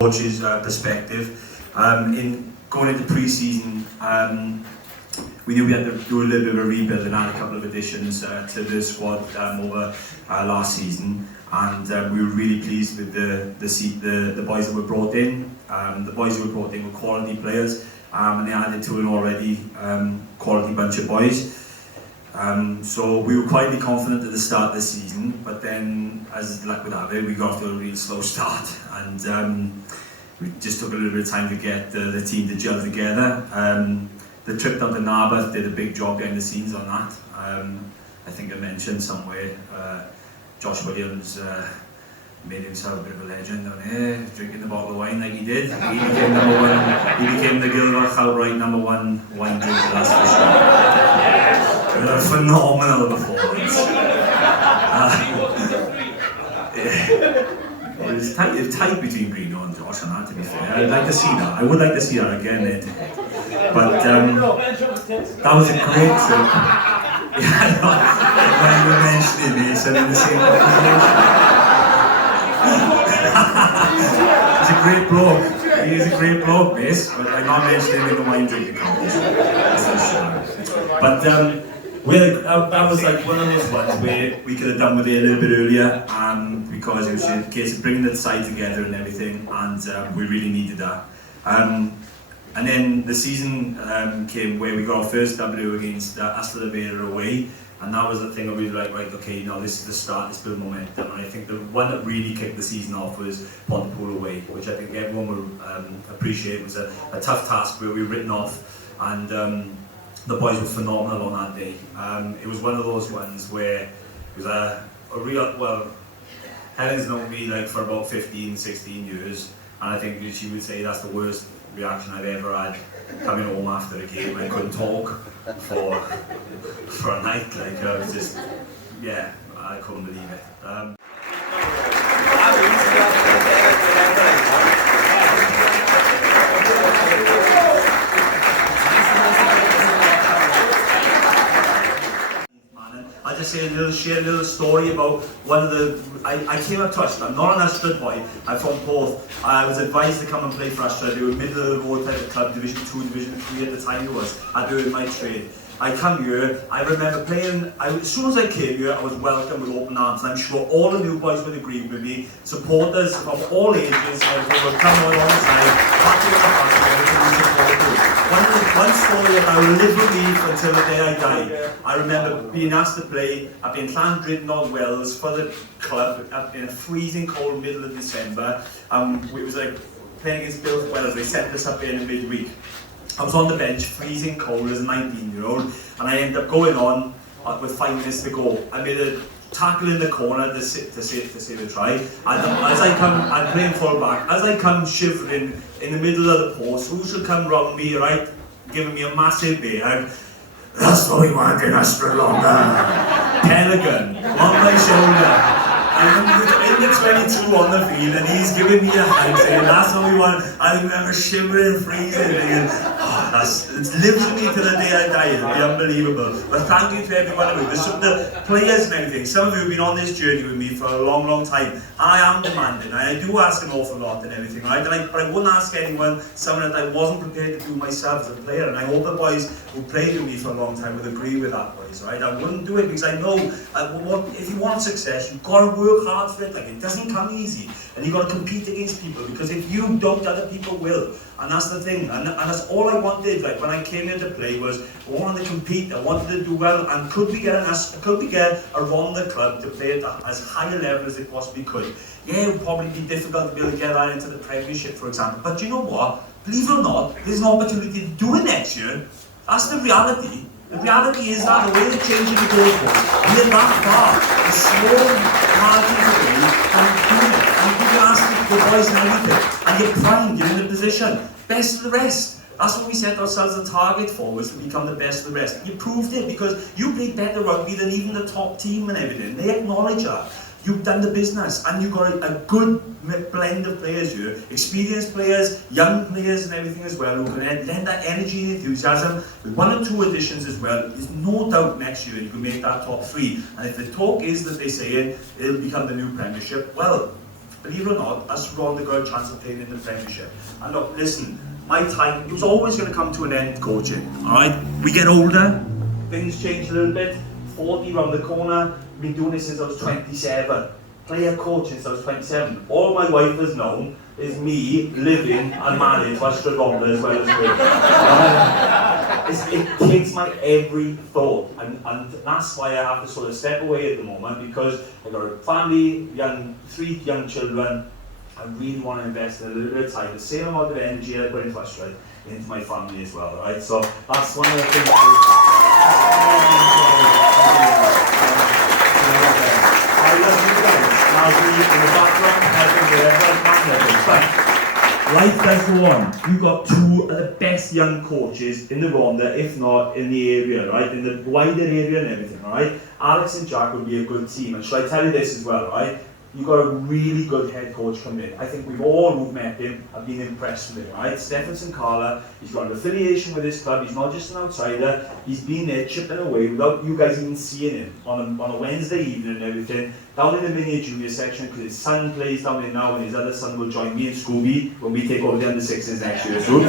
coach's perspective. In going into pre-season, we knew we had to do a little bit of a rebuild and add a couple of additions to the squad over last season, and we were really pleased with the boys that were brought in. The boys who were brought in were quality players, and they added to an already quality bunch of boys. So we were quietly confident at the start of the season, but then, as luck would have it, we got off to a real slow start, and we just took a little bit of time to get the team to gel together. The trip down to Narberth did a big job behind the scenes on that. I think I mentioned somewhere, Josh Williams made himself a bit of a legend down here, drinking the bottle of wine like he did. He became number one. He became the Gilrock outright #1 wine drinker, that's for sure. A phenomenal performance. It was tight between Greeno and Josh on that, to be fair. I'd like to see that. I would like to see that again then. But that was a great trip. Yeah, I know. When you were mentioning it, so in the same conversation. He's a great bloke. He is a great bloke, miss, but I'm not mentioning him in the wine drinking competition. But that was like one of those ones where we could have done with it a little bit earlier, because it was a case of bringing the side together and everything, and we really needed that. And then the season came where we got our first W against Ystrad away, and that was the thing that we were like, right, okay, now this is the start, let's build momentum. And I think the one that really kicked the season off was Pontypool away, which I think everyone will appreciate. It was a tough task where we were written off, and the boys were phenomenal on that day. It was one of those ones where it was a real, well, Helen's known me like for about 15, 16 years, and I think she would say that's the worst reaction I've ever had coming home after a game. I couldn't talk for a night. Like, I was just, yeah, I couldn't believe it. I'll just share a little story about one of the. I came up to Ystrad. I'm not an Ystrad boy. I'm from Porth. I was advised to come and play for Ystrad. They were middle of the road type of club, Division 2, Division 3 at the time it was. I doing my trade. I come here, I remember playing, as soon as I came here, I was welcomed with open arms, and I'm sure all the new boys would agree with me. Supporters of all ages would come alongside, backing up one story that I will live with me until the day I die. I remember being asked to play up in Llandrydn on Wells for the club up in a freezing cold middle of December. It was like playing against Bill Wells. They set this up in midweek. I was on the bench, freezing cold as a 19-year-old, and I ended up going on with 5 minutes to go. I made a tackle in the corner to save the try, and as I come, I'm playing full back, as I come shivering in the middle of the post, who should come round me, right, giving me a massive beer hug? That's what we want in Ystrad Rhondda. Pelican on my shoulder. I'm in the 22 on the field, and he's giving me a hug saying, that's what we want. I remember shivering and freezing, and it lives with me to the day I die. It'll be unbelievable. But thank you to everyone of you. There's some of the players and everything. Some of you have been on this journey with me for a long, long time. And I am demanding. I do ask an awful lot and everything, right? But I wouldn't ask anyone something that I wasn't prepared to do myself as a player. And I hope the boys who played with me for a long time would agree with that, boys, right? I wouldn't do it because I know if you want success, you've got to work hard for it. Like, it doesn't come easy. And you've got to compete against people, because if you don't, other people will. And that's the thing, and that's all I wanted. Like, when I came here to play, was I wanted to compete, I wanted to do well, and could we get a Rhondda club to play at as high a level as it possibly could? Yeah, it would probably be difficult to be able to get that into the Premiership, for example, but you know what? Believe it or not, there's an opportunity to do it next year. That's the reality. The reality is that the way they're changing the goalposts, we're that far, a small margin away from doing it. And you ask the boys and everything, and you're primed, you're in the position, best of the rest. That's what we set ourselves a target for, was to become the best of the rest. You proved it, because you played better rugby than even the top team and everything. They acknowledge that. You've done the business, and you've got a good blend of players here, experienced players, young players and everything as well, who can lend that energy and enthusiasm with 1 or 2 additions as well. There's no doubt next year you can make that top 3, and if the talk is that they say it'll become the new Premiership, well, believe it or not, us Rhondda got a chance of playing in the Premiership. And look, listen, my time, it was always going to come to an end coaching, alright? We get older, things change a little bit, 40 round the corner, I've been doing this since I was 27. Player coaching since I was 27. All my wife has known is me living and married to Ystrad Rhondda as well as me. It takes my every thought, and that's why I have to sort of step away at the moment, because I've got a family, 3 young children. I really want to invest in a little bit of time, the same amount of energy I put into Ystrad, into my family as well, right? So that's one of the things. I love you guys. I'll be in the background helping wherever I can. Life does go on. You've got 2 of the best young coaches in the Rhondda, if not in the area, right? In the wider area and everything, right? Alex and Jack would be a good team. And should I tell you this as well, right? You've got a really good head coach come in. I think we've all who've met him have been impressed with him, right? Stephenson Carla, he's got an affiliation with his club, he's not just an outsider, he's been there chipping away without you guys even seeing him on a Wednesday evening and everything, down in the mini junior section, because his son plays down there now and his other son will join me and Scooby when we take over the under-6s next year, so.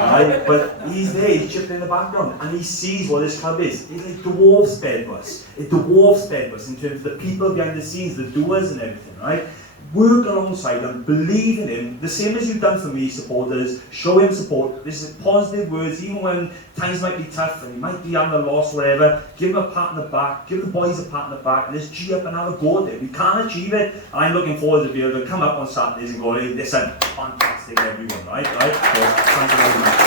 Right? But he's there, he's chipping in the background, and he sees what this club is. It like dwarfs Bedwas. It dwarfs Bedwas in terms of the people behind the scenes, the doers and everything, right? Work alongside him, believe in him, the same as you've done for me, supporters. Show him support. This is positive words, even when times might be tough and he might be having a loss, whatever. Give him a pat on the back, give the boys a pat on the back, and let's G up and have a go at it. We can't achieve it, and I'm looking forward to be able to come up on Saturdays and go, hey, listen, fantastic everyone, right? So, thank you very much.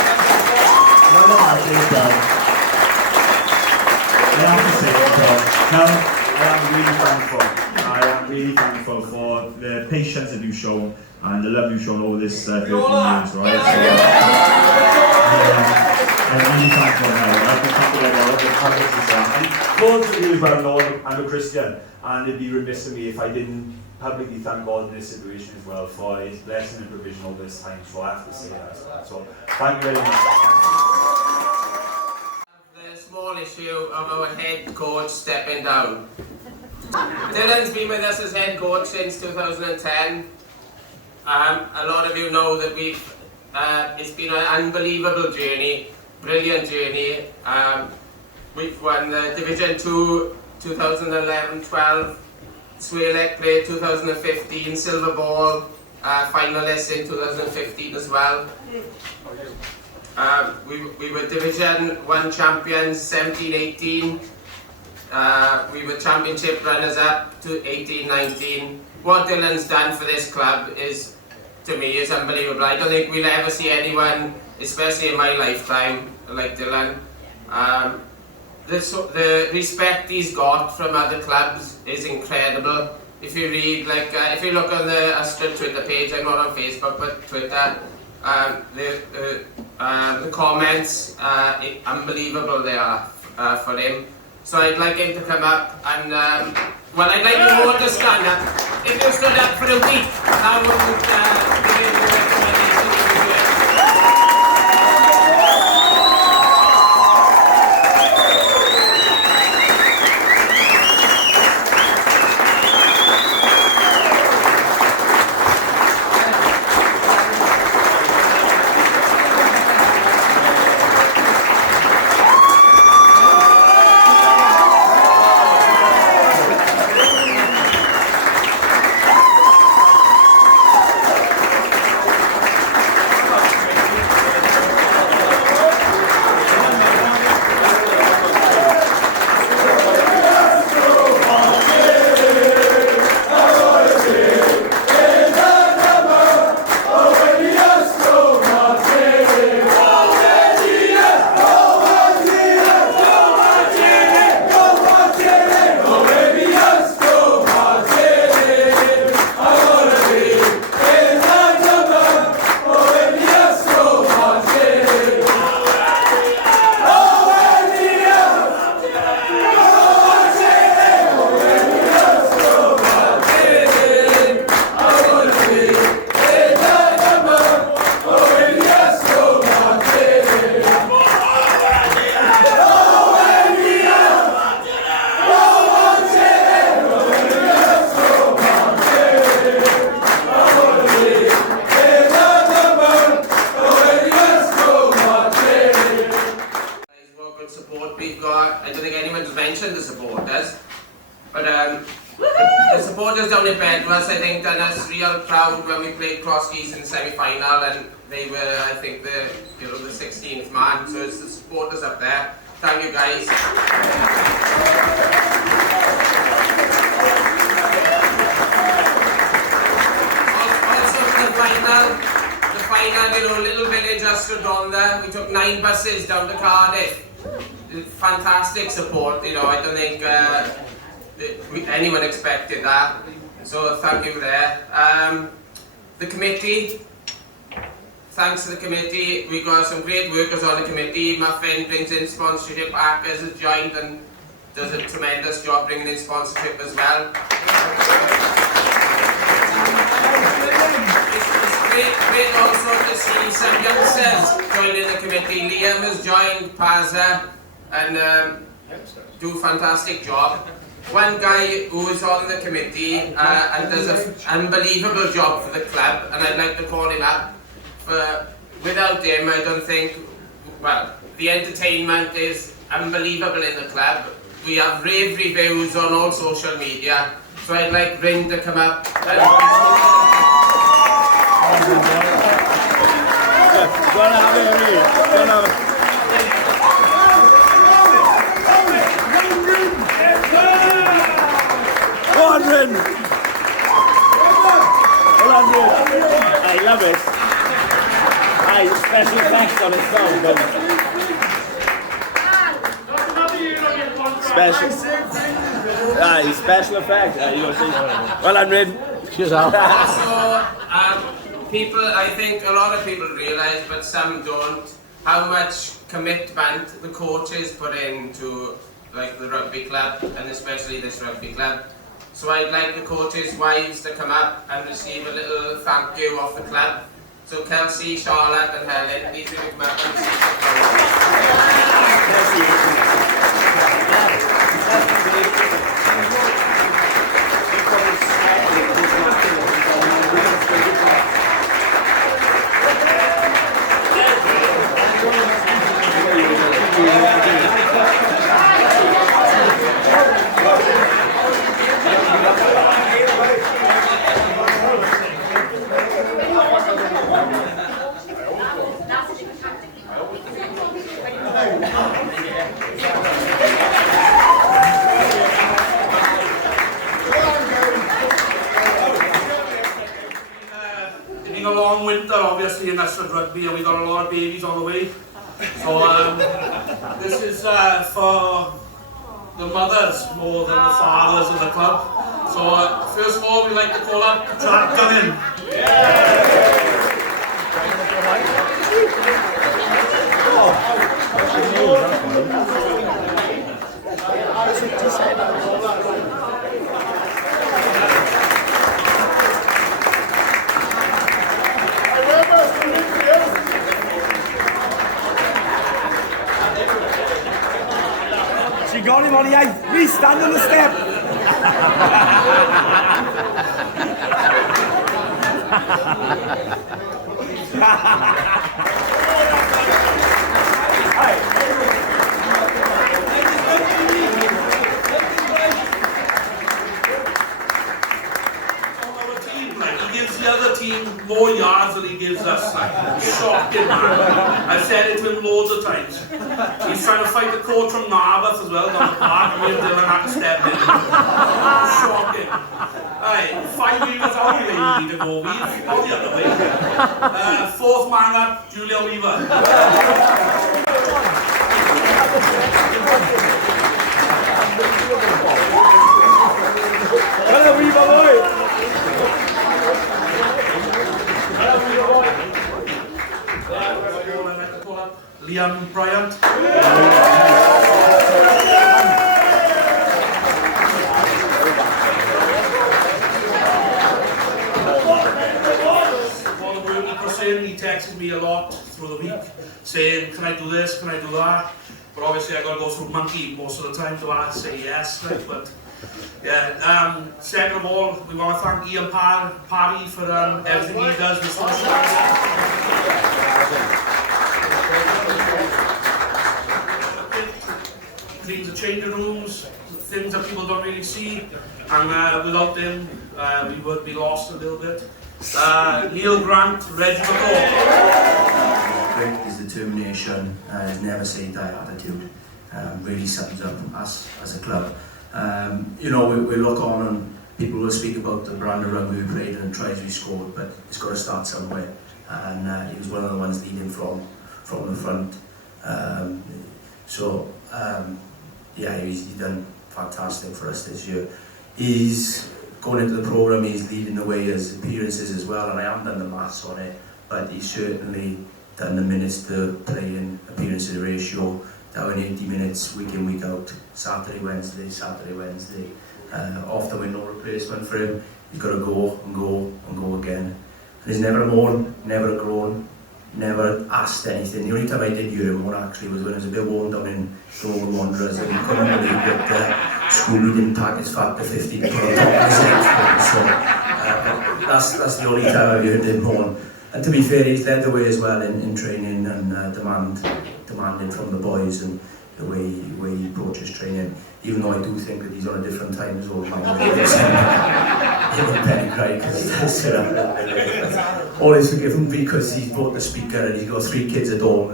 Well done, I have to say it, now, I am really thankful for the patience that you've shown and the love you've shown all this 13 years, right? So, I'm really thankful now. I've been thinking about the context of that. And most of you as well know I'm a Christian, and it'd be remiss of me if I didn't publicly thank God in this situation as well for his blessing and provision all this time. So I have to say that as well. So thank you very much. The small issue of our head coach stepping down. Dylan's been with us as head coach since 2010. A lot of you know that it's been an unbelievable journey, brilliant journey. We've won the Division 2 2011-12, Swalek played 2015, Silver Ball finalists in 2015 as well. We were Division 1 champions 17-18. We were championship runners-up to 18-19. What Dylan's done for this club is, to me, is unbelievable. I don't think we'll ever see anyone, especially in my lifetime, like Dylan. The respect he's got from other clubs is incredible. If you read, if you look on the Ystrad Twitter page, I'm not on Facebook, but Twitter, the comments, unbelievable they are for him. So I'd like him to come up and, well, I'd like you all to stand up. If you stood up for a week, I wouldn't give you the recommendation you would do it. But the supporters down in Bedwas, I think, done us real proud when we played Crosskeys in the semi-final, and they were, I think, the 16th man. So it's the supporters up there. Thank you, guys. Also, for the final, little village Rhondda, we took 9 buses down to Cardiff. Fantastic support. I don't think anyone expected that. So thank you there. The committee. Thanks to the committee, we got some great workers on the committee. Muffin brings in sponsorship, Ackers has joined and does a tremendous job bringing in sponsorship as well. It's great also to see some youngsters joining the committee. Liam has joined, Pazza, and do a fantastic job. One guy who is on the committee and does an unbelievable job for the club, and I'd like to call him up. Without him, I don't think, the entertainment is unbelievable in the club. We have rave reviews on all social media, so I'd like Rhondda to come up. I love it. Special effects on his phone. Special effect. Well, I'm ready. Cheers out. Also, people, I think a lot of people realise, but some don't, how much commitment the coaches put into the rugby club, and especially this rugby club. So I'd like the coaches' wives to come up and receive a little thank you off the club. So Kelsey, Charlotte and Helen, please come up and receive a long winter obviously in Ystrad rugby, and we got a lot of babies on the way. So this is for the mothers more than the fathers of the club. So first of all, we like to call up Jack Gunning. She got him on the 8th. We stand on the step. He gives the other team more yards than he gives us. Shocking, man. I've said it to him loads of times. He's trying to fight the coach from Narberth as well down the park, and me and Dylan had to step in. Shocking. Alright, 5 weavers out the way you need to go, Weave. Out the other way. Fourth man up, Julia Weaver. Hello, Weaver boy. Liam Bryant. He texted me a lot through the week saying, can I do this, can I do that? But obviously I got to go through Monkey most of the time to say yes, right? But yeah, second of all, we want to thank Ian Parry for everything he does with social media. Cleans the changing rooms, things that people don't really see, and without them, we would be lost a little bit. Neil Grant, Reggie McCall. Grit, his determination, his never say die attitude really sums up us as a club. You know, we look on and people will speak about the brand of rugby we played and the tries we scored, but it's got to start somewhere. And he was one of the ones leading from the front. Yeah, he's done fantastic for us this year. He's going into the programme, he's leading the way as appearances as well, and I haven't done the maths on it, but he's certainly done the minutes to play in appearances ratio, down 80 minutes week in, week out, Saturday, Wednesday, often with no replacement for him. He's got to go and go and go again. And he's never moaned, never grown, never asked anything. The only time I did hear him moan actually was when I was a bit worn down in Global Wanderers, and he couldn't believe that Schooley didn't pack his fat to 50 to put on top of his head. So that's the only time I've heard him moan. And to be fair, he's led the way as well in training and demanding from the boys and the way he approaches training. Even though I do think that he's on a different time zone. Always forgive him because he's brought the speaker and he's got 3 kids at home.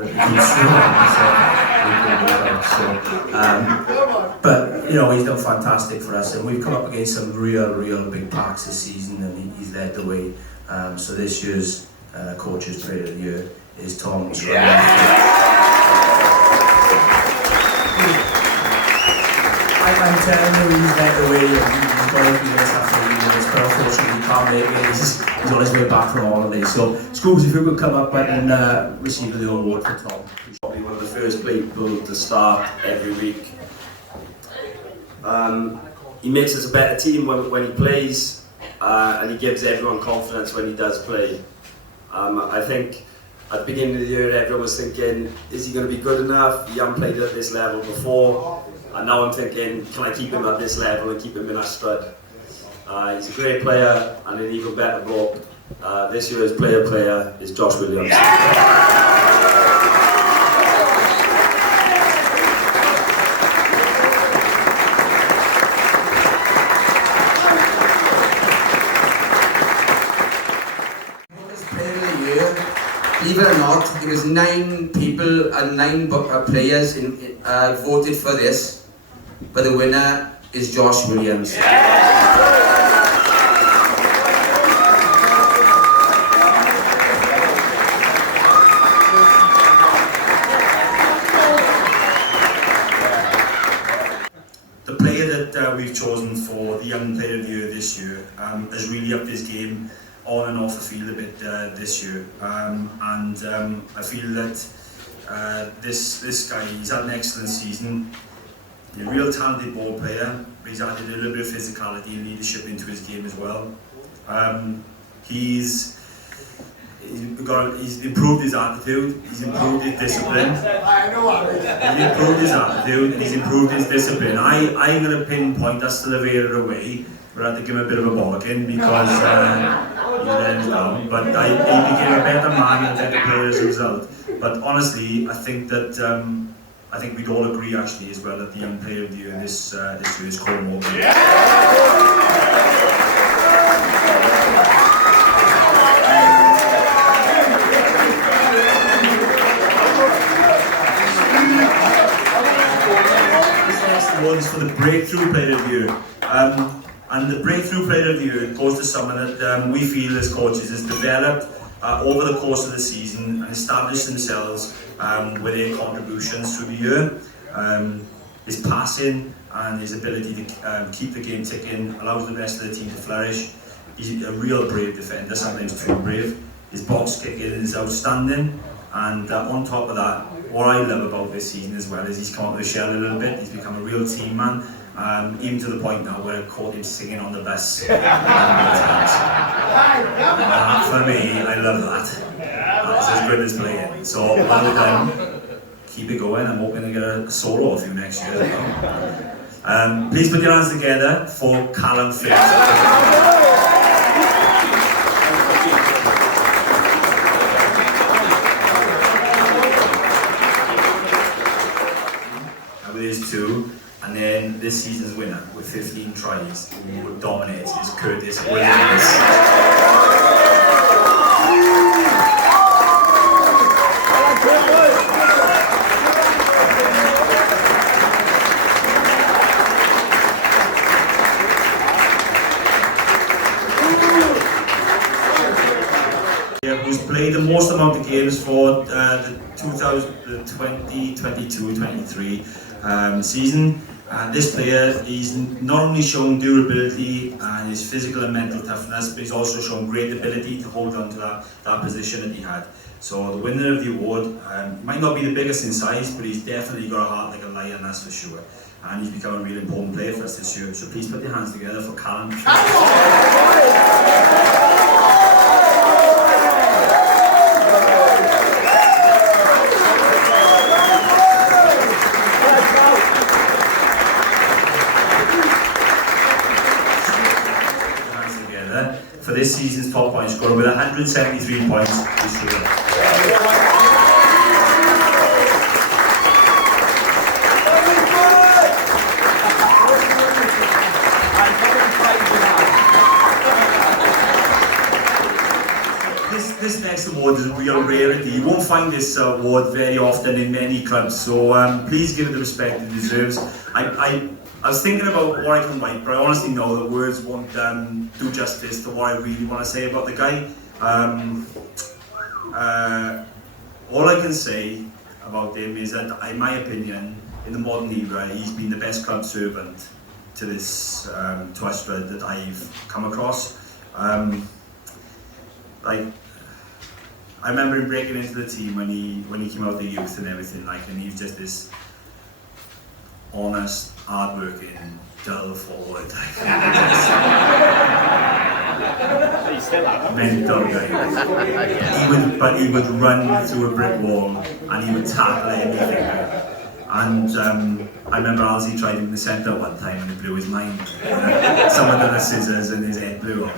But you know, he's done fantastic for us, and we've come up against some real big packs this season, and he's led the way. So this year's Coach's Player of the Year is Tom. I'm telling you, he's led the way, and he's got everything else after minutes, but unfortunately he can't make it. He's on his way back from holiday. So, Schools, if you could come up and receive the award for Tom. Probably one of the first people to start every week. He makes us a better team when he plays, and he gives everyone confidence when he does play. I think at the beginning of the year everyone was thinking, is he going to be good enough? He hasn't played at this level before. And now I'm thinking, can I keep him at this level and keep him in Ystrad? He's a great player and an even better bloke. This year's player is Josh Williams. Player of the year, believe it or not, there was 9 people and 9 players voted for this. But the winner is Josh Williams. The player that we've chosen for the Young Player of the Year this year has really upped his game on and off the field a bit this year. I feel that this guy, he's had an excellent season. He's a real talented ball player, but he's added a little bit of physicality and leadership into his game as well. He's improved his attitude, he's improved his discipline. He's improved his attitude and he's improved his discipline. I'm going to pinpoint us to the Vera away, but I had to give him a bit of a bollocking because he let him down. But he became a better man and a better player as a result. But honestly, I think we'd all agree actually as well that the Young Player of the Year this year is Cole Morgan. This next award is for the Breakthrough Player of the Year. And the Breakthrough Player of the Year goes to someone that we feel as coaches has developed over the course of the season and established themselves with their contributions through the year. His passing and his ability to keep the game ticking allows the rest of the team to flourish. He's a real brave defender, sometimes too brave. His box kicking is outstanding, and on top of that, what I love about this season as well is he's come out of the shell a little bit. He's become a real team man, even to the point now where I caught him singing on the bus. For me, I love that. That's as good as playing. So well done. Keep it going. I'm hoping to get a solo of you next year. Please put your hands together for Callum Fitz. With his 2, And then this season's winner with 15 tries, who dominates, is Curtis Wiggins. Who's played the most amount of games for the 2022-23 season. And this player, he's not only shown durability and his physical and mental toughness, but he's also shown great ability to hold on to that position that he had. So the winner of the award might not be the biggest in size, but he's definitely got a heart like a lion, that's for sure. And he's become a really important player for us this year. So please put your hands together for Callum. For this season's top point scorer with 173 points this year. This next award is a real rarity. You won't find this award very often in many clubs, so please give it the respect it deserves. I was thinking about what I can write, but I honestly know that words won't do justice to what I really want to say about the guy. All I can say about him is that, in my opinion, in the modern era, he's been the best club servant to this to Ystrad that I've come across. I remember him breaking into the team when he came out of the youth and everything, and he's just this honest, hard-working, dull forward. Mental guy. He would run through a brick wall and he would tackle anything. And I remember Alzi tried him in the centre one time and it blew his mind. Someone done the scissors and his head blew off.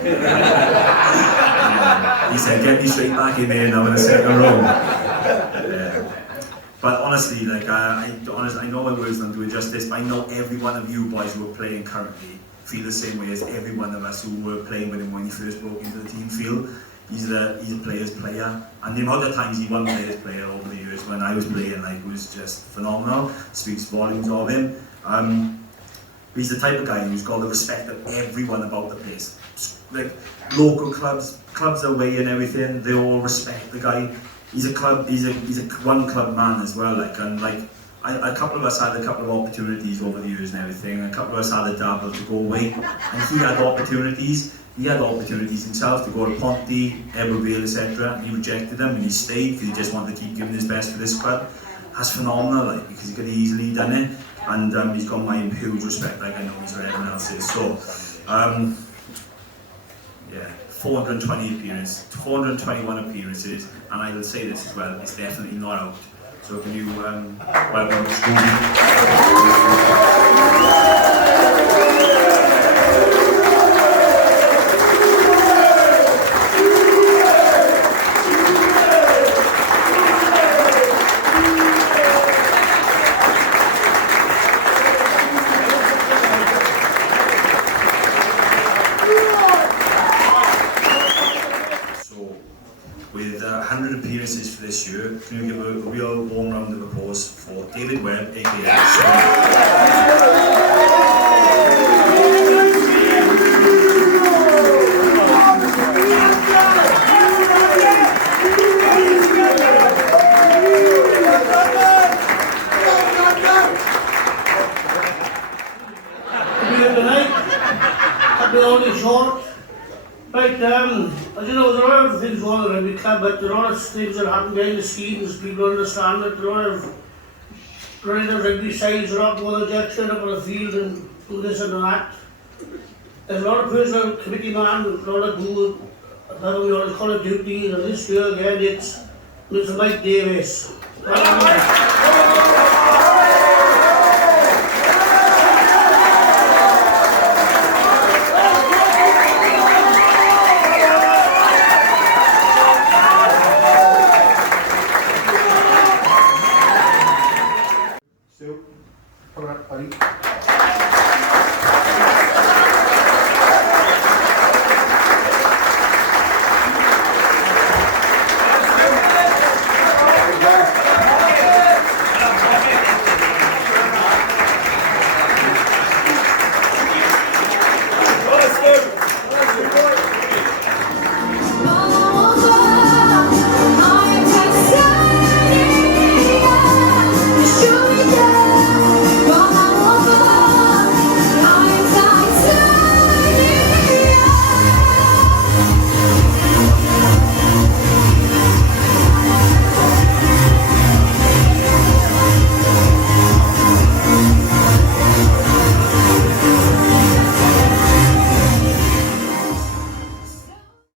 He said, "Get me straight back in there now in the centre row." But honestly, I know my words don't do it justice, but I know every one of you boys who are playing currently feel the same way as every one of us who were playing with him when he first broke into the team feel. He's a player's player, and the amount of times he won player's player over the years when I was playing was just phenomenal. Speaks volumes of him. He's the type of guy who's got the respect of everyone about the place. Like local clubs away and everything, they all respect the guy. He's a one club man as well. A couple of us had a couple of opportunities over the years and everything. A couple of us had a dabble to go away, and he had opportunities. He had opportunities himself to go to Ponty, Ebervale, etc. He rejected them and he stayed because he just wanted to keep giving his best for this club. That's phenomenal, because he could have easily done it, and he's got my huge respect, like I know he's for everyone else's. So, 420 appearances, 421 appearances, and I will say this as well, it's definitely not out. So can you welcome Scooby? With 100 appearances for this year, can you give a real warm round of applause for David Webb, aka Right, I don't know, there are a lot of things wrong with every club, but there are a lot of things that happen behind the scenes. People understand that there are a lot of running the rugby sides, a lot more than just turn up on the field and do this and that. There's a lot of personal committee man, a lot of do another we always call it duty, and this year again it's Mr. Mike Davis.